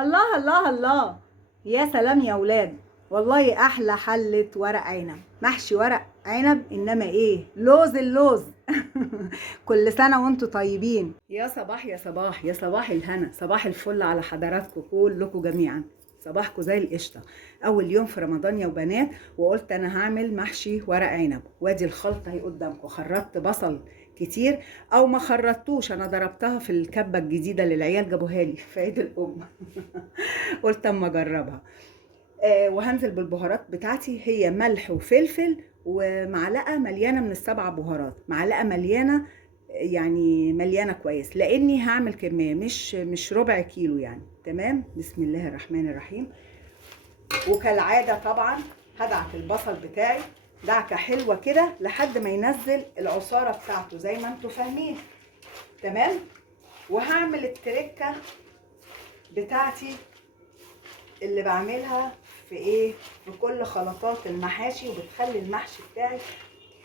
الله الله الله. يا سلام يا ولاد، والله احلى حلة ورق عنب، محشي ورق عنب، انما ايه لوز اللوز. كل سنة وانتم طيبين. يا صباح يا صباح يا صباح الهنا، صباح الفل على حضراتكم كلكم جميعا. صباحكم زي القشطة. اول يوم في رمضان يا وبنات، وقلت انا هعمل محشي ورق عنب، وادي الخلطة اهي قدامكم. خرطت بصل كتير او ما خرطتوش، انا ضربتها في الكبة الجديدة اللي العيال جابوها لي في عيد الام. قلت اما اجربها. وهنزل بالبهارات بتاعتي، هي ملح وفلفل ومعلقه مليانه من السبع بهارات، معلقه مليانه، يعني مليانه كويس، لاني هعمل كميه مش ربع كيلو يعني. تمام، بسم الله الرحمن الرحيم. وكالعاده طبعا هدعك البصل بتاعي دعكه حلوه كده لحد ما ينزل العصاره بتاعته زي ما انتم فاهمين. تمام. وهعمل التركه بتاعتي اللي بعملها في ايه، في كل خلطات المحاشي، وبتخلي المحشي بتاعي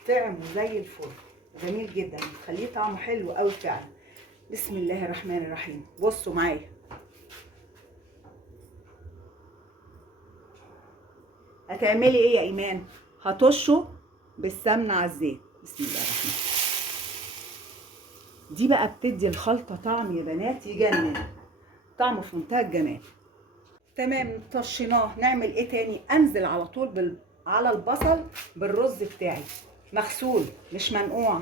طعمه زي الفل، جميل جدا، بتخليه طعمه حلو قوي فعلا. بسم الله الرحمن الرحيم. بصوا معايا، هتعملي ايه يا ايمان؟ هطشه بالسمنه على الزيت. بسم الله الرحمن الرحيم. دي بقى بتدي الخلطه طعم يا بنات يجنن، طعمه في منتهى الجمال. تمام، طشيناه. نعمل ايه تاني؟ انزل على طول على البصل بالرز بتاعي، مغسول مش منقوع.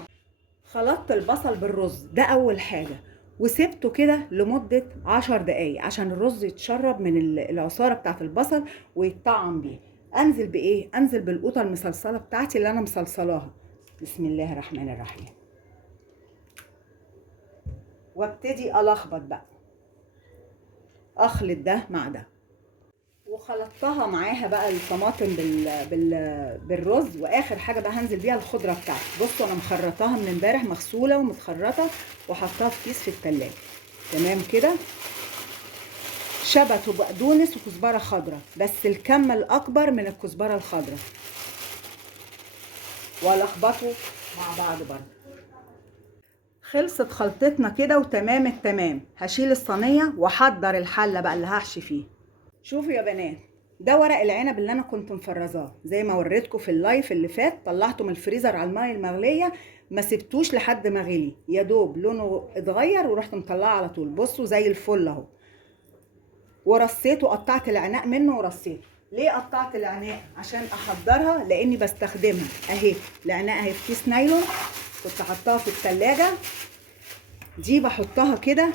خلطت البصل بالرز ده اول حاجه، وسبته كده لمده 10 دقايق عشان الرز يتشرب من العصاره بتاعت البصل ويتطعم بيه. انزل بايه؟ انزل بالقوطه المصلصله بتاعتي اللي انا مصلصلاها. بسم الله الرحمن الرحيم. وابتدي الخبط بقى، اخلط ده مع ده. وخلطتها معاها بقى الطماطم بالرز. واخر حاجه بقى هنزل بيها الخضره بتاعتي. بصوا انا مخرطاها من امبارح، مغسوله ومتخرطه، وحطاها في كيس في التلاجة. تمام كده. شبت وبقدونس وكزبره خضراء، بس الكم الاكبر من الكزبره الخضراء. والخبطه مع بعض برضه. خلصت خلطتنا كده وتمام التمام. هشيل الصينيه واحضر الحله بقى اللي هحشي فيه. شوفوا يا بنات، ده ورق العنب اللي انا كنت مفرزاه زي ما وريتكم في اللايف اللي فات. طلعته من الفريزر على الميه المغليه، ما سبتوش لحد ما غلي، يا دوب لونه اتغير ورحت مطلعه على طول. بصوا زي الفل اهو. ورصيته، قطعت العناق منه ورصيته. ليه قطعت العناق؟ عشان احضرها، لاني بستخدمها اهي. العناق اهي في كيس نايلون، كنت حطاها في التلاجة. دي بحطها كده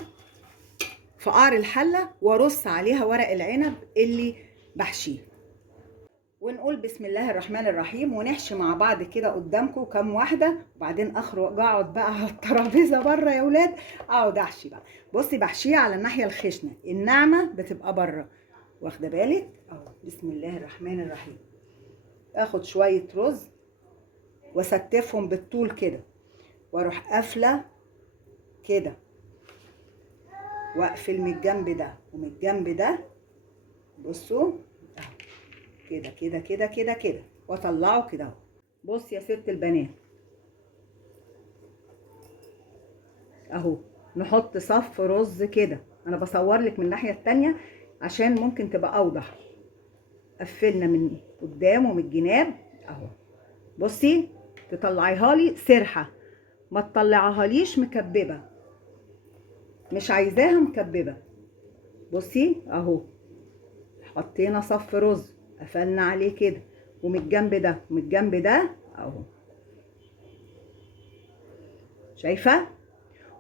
في قعر الحله وارص عليها ورق العنب اللي بحشيه. ونقول بسم الله الرحمن الرحيم ونحشي مع بعض كده قدامكم كام واحده، وبعدين اخرج اقعد بقى على الترابيزه بره يا ولاد، اقعد احشي بقى. بصي بحشيها على الناحيه الخشنه، الناعمه بتبقى بره، واخده بالك اهو. بسم الله الرحمن الرحيم. اخد شويه رز واستفهم بالطول كده، واروح قافله كده، واقفل من الجنب ده ومن الجنب ده. بصوا اهو، كده كده كده كده كده، واطلعه كده اهو. بص يا ست البنات اهو، نحط صف رز كده. انا بصور لك من الناحيه التانية عشان ممكن تبقى اوضح. قفلنا من قدام ومن الجناب اهو. بصي تطلعيها لي سرحه، ما تطلعيها ليش مكببه، مش عايزاها مكببه. بصي اهو، حطينا صف رز، قفلنا عليه كده، ومن الجنب ده ومن الجنب ده اهو، شايفه؟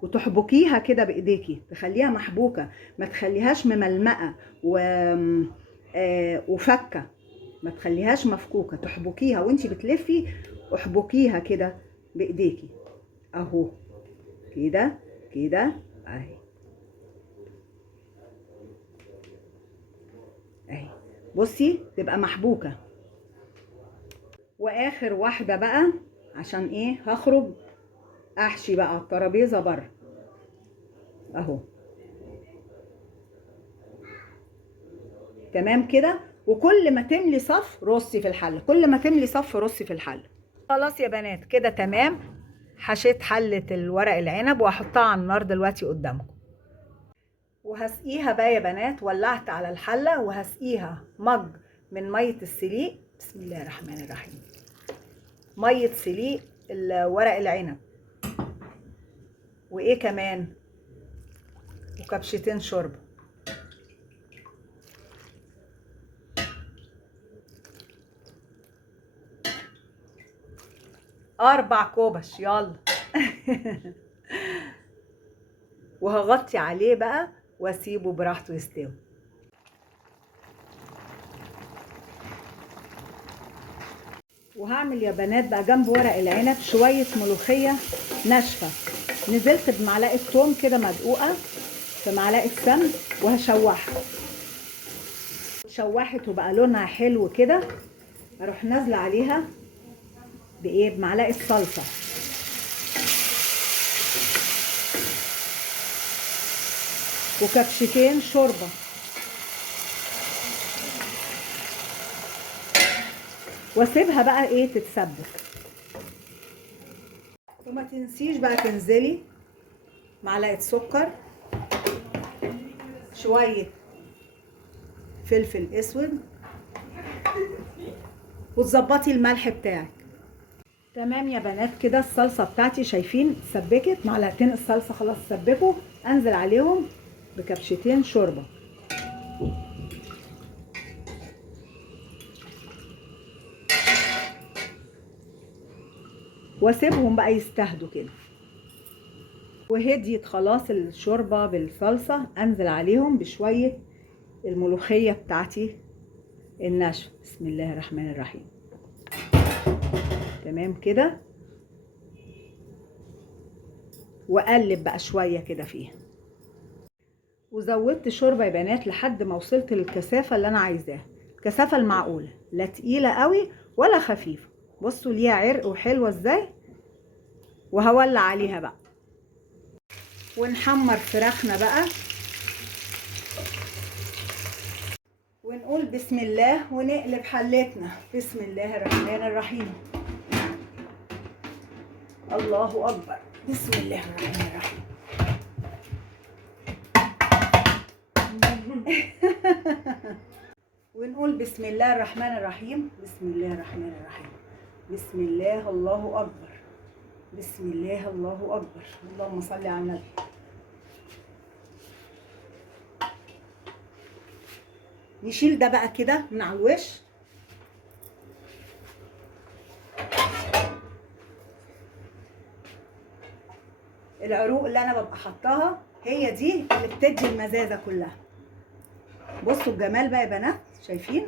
وتحبكيها كده بايديكي، تخليها محبوكه، ما تخليهاش مملمقه وفكه، ما تخليهاش مفكوكه. تحبكيها وانتي بتلفي، احبكيها كده بايديكي اهو، كده كده اهي اهي. بصي تبقى محبوكه. واخر واحده بقى، عشان ايه هخرج احشي بقى على الترابيزه بره اهو. تمام كده. وكل ما تملي صف رصي في الحله، كل ما تملي صف رصي في الحله. خلاص يا بنات كده تمام. حشيت حله الورق العنب وهحطها على النار دلوقتي قدامكم. وهسقيها بقى يا بنات. ولعت على الحله وهسقيها مج من ميه السليق. بسم الله الرحمن الرحيم. ميه سليق ورق العنب، وايه كمان، وكبشتين شوربه. اربع كوبش يلا. وهغطي عليه بقى واسيبه براحته يستوي. وهعمل يا بنات بقى جنب ورق العنب شويه ملوخيه ناشفه. نزلت بمعلقه توم كده مدقوقه في معلقه سمن وهشوحها. شوحت وبقى لونها حلو كده، اروح نازله عليها بايه، بمعلقه صلصه وكبشتين شوربه. واسيبها بقى ايه تتسبك. وما تنسيش بقى تنزلي معلقه سكر، شويه فلفل اسود، وتظبطي الملح بتاعك. تمام يا بنات كده الصلصه بتاعتي شايفين اتسبكت. معلقتين الصلصه خلاص اتسبكوا. انزل عليهم بكبشتين شوربه. واسيبهم بقى يستهدوا كده. وهديت خلاص الشوربه بالصلصه، انزل عليهم بشويه الملوخيه بتاعتي الناشفه. بسم الله الرحمن الرحيم. تمام كده. واقلب بقى شويه كده فيها. وزودت شوربه يا بنات لحد ما وصلت للكثافه اللي انا عايزاها، الكثافه المعقوله، لا تقيله قوي ولا خفيفه. بصوا ليها عرق وحلوه ازاي. وهولع عليها بقى ونحمر فراخنا بقى، ونقول بسم الله ونقلب حلتنا. بسم الله الرحمن الرحيم. الله اكبر. بسم الله الرحمن الرحيم. ونقول بسم الله الرحمن الرحيم. بسم الله الرحمن الرحيم. بسم الله الله اكبر. بسم الله الله اكبر. اللهم صل على النبي. نشيل ده بقى كده من على الوش. العروق اللي انا ببقى حطاها هي دي اللي بتدي المزازه كلها. بصوا الجمال بقى يا بنات، شايفين؟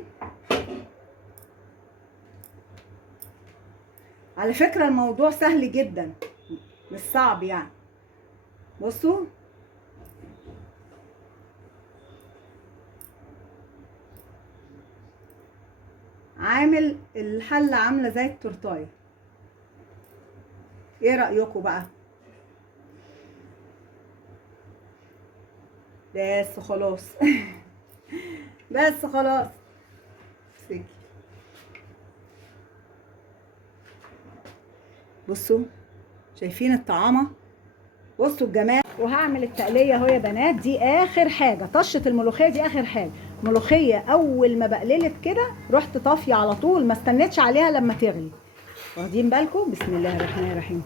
على فكره الموضوع سهل جدا مش صعب يعني. بصوا عامل الحله عامله زي التورتايه. ايه رايكم بقى؟ بس خلاص. بس خلاص. بصوا شايفين الطعامه، بصوا الجمال. وهعمل التقليه اهو يا بنات. دي اخر حاجه، طشه الملوخيه دي اخر حاجه. ملوخيه اول ما بقللت كده رحت طافيه على طول، ما استنيتش عليها لما تغلي. واخدين بالكم؟ بسم الله الرحمن الرحيم.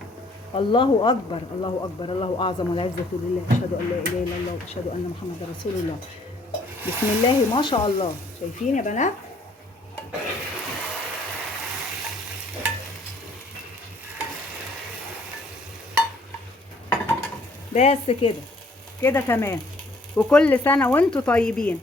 الله اكبر الله اكبر. الله اعظم والعزه لله. اشهد ان لا اله الا الله واشهد ان محمدا رسول الله. بسم الله ما شاء الله. شايفين يا بنات؟ بس كده كده تمام. وكل سنه وانتم طيبين.